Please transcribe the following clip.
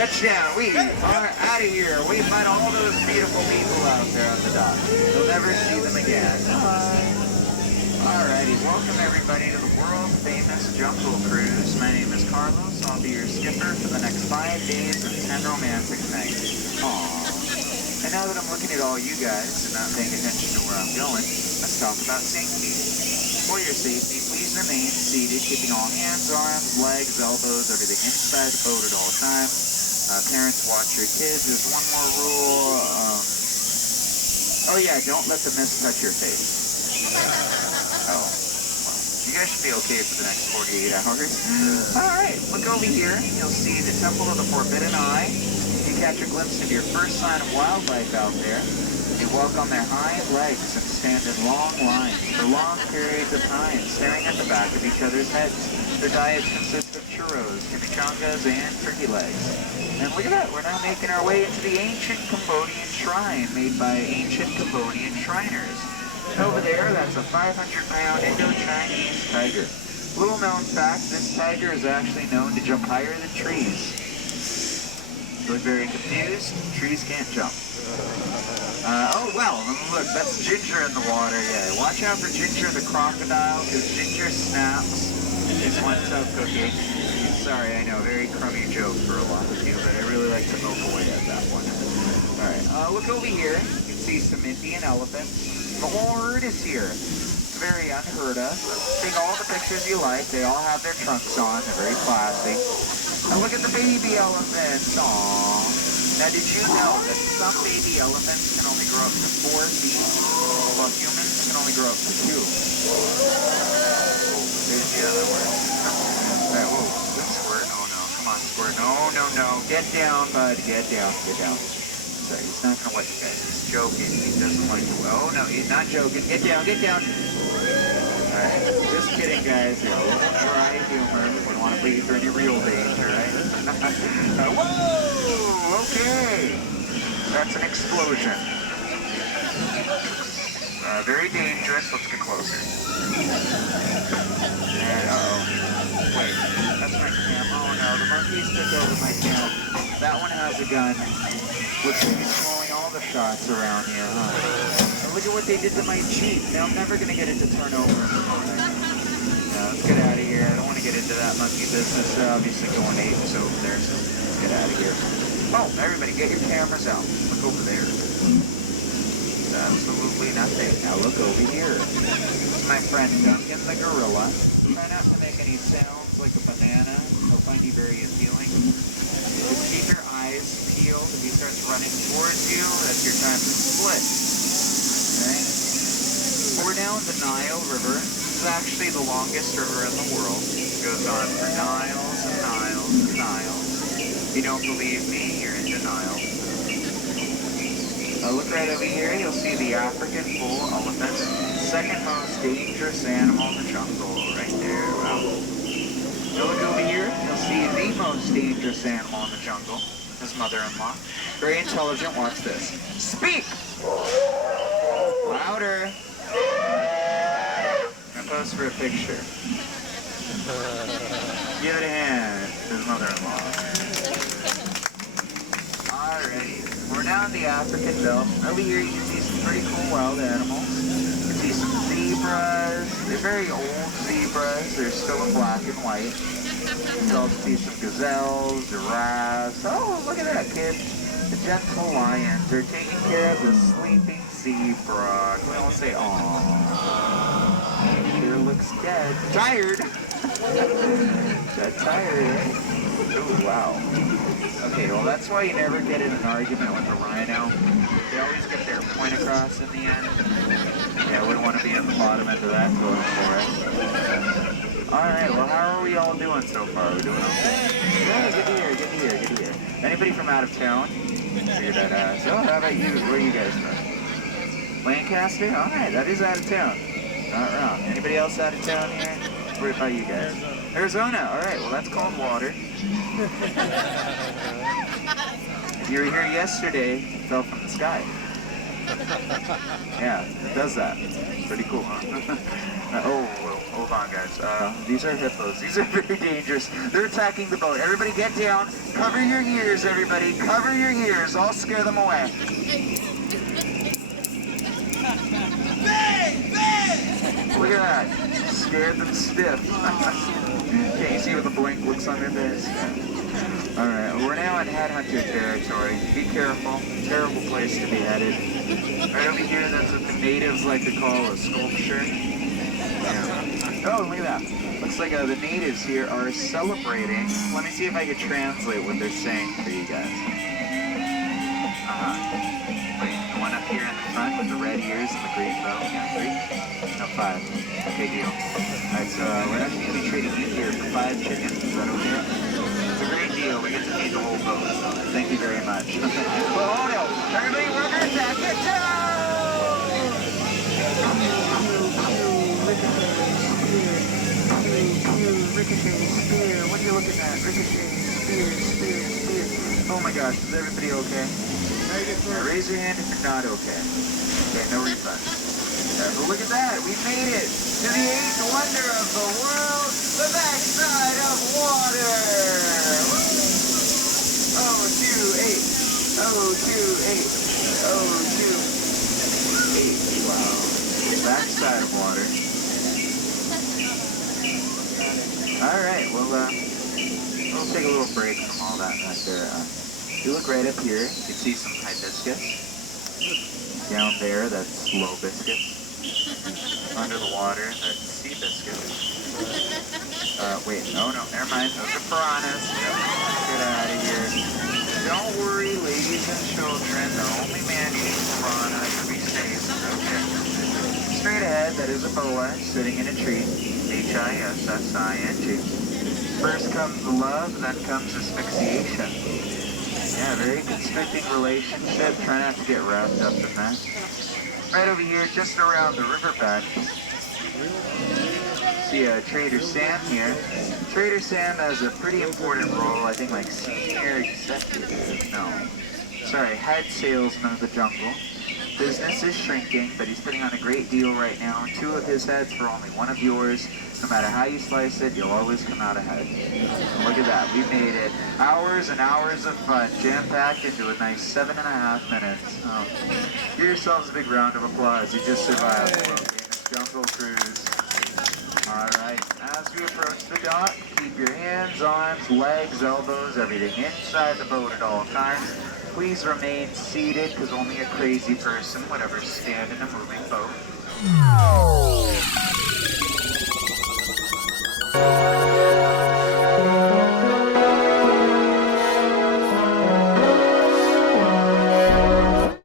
Touchdown, we are out of here. We find all those beautiful people out there on the dock. You'll never see them again. Alrighty, welcome everybody to the world famous Jungle Cruise. My name is Carlos. I'll be your skipper for the next 5 days and 10 romantic nights. Aww. And now that I'm looking at all you guys and not paying attention to where I'm going, let's talk about safety. For your safety, please remain seated, keeping all hands, arms, legs, elbows, everything inside the boat at all times. Parents, watch your kids. There's one more rule. Oh yeah, don't let the mist touch your face. Oh, well, you guys should be okay for the next 48 hours. Alright, look over here. You'll see the Temple of the Forbidden Eye. You catch a glimpse of your first sign of wildlife out there. They walk on their hind legs and stand in long lines for long periods of time, staring at the back of each other's heads. Their diets consist of churros, chimichangas, and turkey legs. And look at that, we're now making our way into the ancient Cambodian shrine made by ancient Cambodian Shriners. And over there, that's a 500-pound Indo-Chinese tiger. Little known fact, this tiger is actually known to jump higher than trees. You look very confused, trees can't jump. Oh well, look, that's Ginger in the water, yeah. Watch out for Ginger the crocodile, because Ginger snaps his one-tub cookie. Sorry, I know, very crummy joke for a lot of you, but I really like to milk away at that one. Alright, look over here. You can see some Indian elephants. The whole herd is here. It's very unheard of. Take all the pictures you like. They all have their trunks on. They're very classy. And look at the baby elephants. Aww. Now, did you know that some baby elephants can only grow up to 4 feet, while humans can only grow up to 2? There's the other one. Alright, whoa. Squirt. Oh no, come on, Squirt. No. Get down, bud. Get down. Sorry, he's not gonna wet you guys. He's joking. He doesn't like to. Oh no, he's not joking. Get down. Alright, just kidding, guys. A little dry humor. We don't want to put you through any real danger, right? Whoa! Okay. That's an explosion. Very dangerous. Let's get closer. And, wait, that's my cam. Oh no, the monkeys took over my cam. That one has a gun. Looks like he's calling all the shots around here, huh? And look at what they did to my Jeep. Now I'm never gonna get it to turn over in the morning. Let's get out of here. I don't want to get into that monkey business. They're obviously going apes over there, so let's get out of here. Oh, everybody, get your cameras out. Look over there. Absolutely nothing. Now look over here. This is my friend Duncan the gorilla. Try not to make any sounds like a banana. He'll find you very appealing. Just keep your eyes peeled. If he starts running towards you, that's your time to split. Alright? We're now in the Nile River. This is actually the longest river in the world. It goes on for miles and miles and miles. If you don't believe me, you're in denial. Look right over here, you'll see the African bull elephant, second most dangerous animal in the jungle, right there. Wow. Look over here, you'll see the most dangerous animal in the jungle, his mother-in-law. Very intelligent, watch this. Speak! Louder! I'm gonna pose for a picture. Give it a hand, his mother-in-law. Alrighty. We're now in the African belt. Over here you can see some pretty cool wild animals. You can see some zebras. They're very old zebras. They're still in black and white. You can also see some gazelles, giraffes. Oh, look at that, kids. The gentle lions. They're taking care of the sleeping zebra. Can we all say, aww? Sure looks dead. Tired. That tired, right? Oh, wow. Okay, well that's why you never get in an argument with a rhino. They always get their point across in the end. Yeah, I wouldn't want to be at the bottom end of that totem pole, right? Alright, well how are we all doing so far? We're doing okay? Yeah, good to hear. Anybody from out of town? Figured I'd ask. Oh, how about you? Where are you guys from? Lancaster? Alright, that is out of town. Not wrong. Anybody else out of town here? Where about you guys? Arizona. Alright, well that's called water. If you were here yesterday, it fell from the sky. Yeah, it does that. Pretty cool, huh? Oh, hold on, guys. These are hippos. These are very dangerous. They're attacking the boat. Everybody get down. Cover your ears, everybody. Cover your ears. I'll scare them away. Look at that. Scared them stiff. Can you see what the blank looks on their face? Alright, we're now in headhunter territory. Be careful. Terrible place to be headed. Right over here, that's what the natives like to call a sculpture. Yeah. Oh, look at that. Looks like the natives here are celebrating. Let me see if I can translate what they're saying for you guys. Wait, the one up here in the front with the red ears and the green bow. Yeah, 3? No, 5. Okay, deal. Alright, so we're actually going to be trading you here for 5 chickens. Is that okay? It's a great deal. We get to feed the whole boat. So thank you very much. Well, oh no! Everybody, we're going to attack the town! Ricochet, spear. What are you looking at? Ricochet, spear. Oh my gosh, is everybody okay? Now raise your hand if you're not okay. Okay, no refunds. But look at that, we made it to the 8th wonder of the world, the backside of water. Oh, 2, 8. Oh, 2, 8. Oh, 2, 8. Wow. Backside of water. Alright, well, we'll take a little break from all that back there. If you look right up here, you can see some hibiscus. Down there, that's low biscuits. Under the water, that's sea biscuits. Wait, no, never mind. Those are piranhas. Yep. Get out of here. Don't worry, ladies and children. The only man eating piranha to be safe. Okay. Straight ahead, that is a boa sitting in a tree. H-I-S-S-I-N-G. First comes the love, then comes asphyxiation. Yeah, very constricting relationship. Try not to get wrapped up in that. Right over here, just around the riverbed. See Trader Sam here. Trader Sam has a pretty important role, I think like senior executive. No. Sorry, head salesman of the jungle. Business is shrinking, but he's putting on a great deal right now. 2 of his heads for only 1 of yours. No matter how you slice it, you'll always come out ahead. And look at that, we made it. Hours and hours of fun, jam-packed into a nice 7.5 minutes. Oh. Give yourselves a big round of applause. You just survived the world famous jungle cruise. Alright, as we approach the dock, keep your hands, arms, legs, elbows, everything inside the boat at all times. Please remain seated, because only a crazy person would ever stand in a moving boat.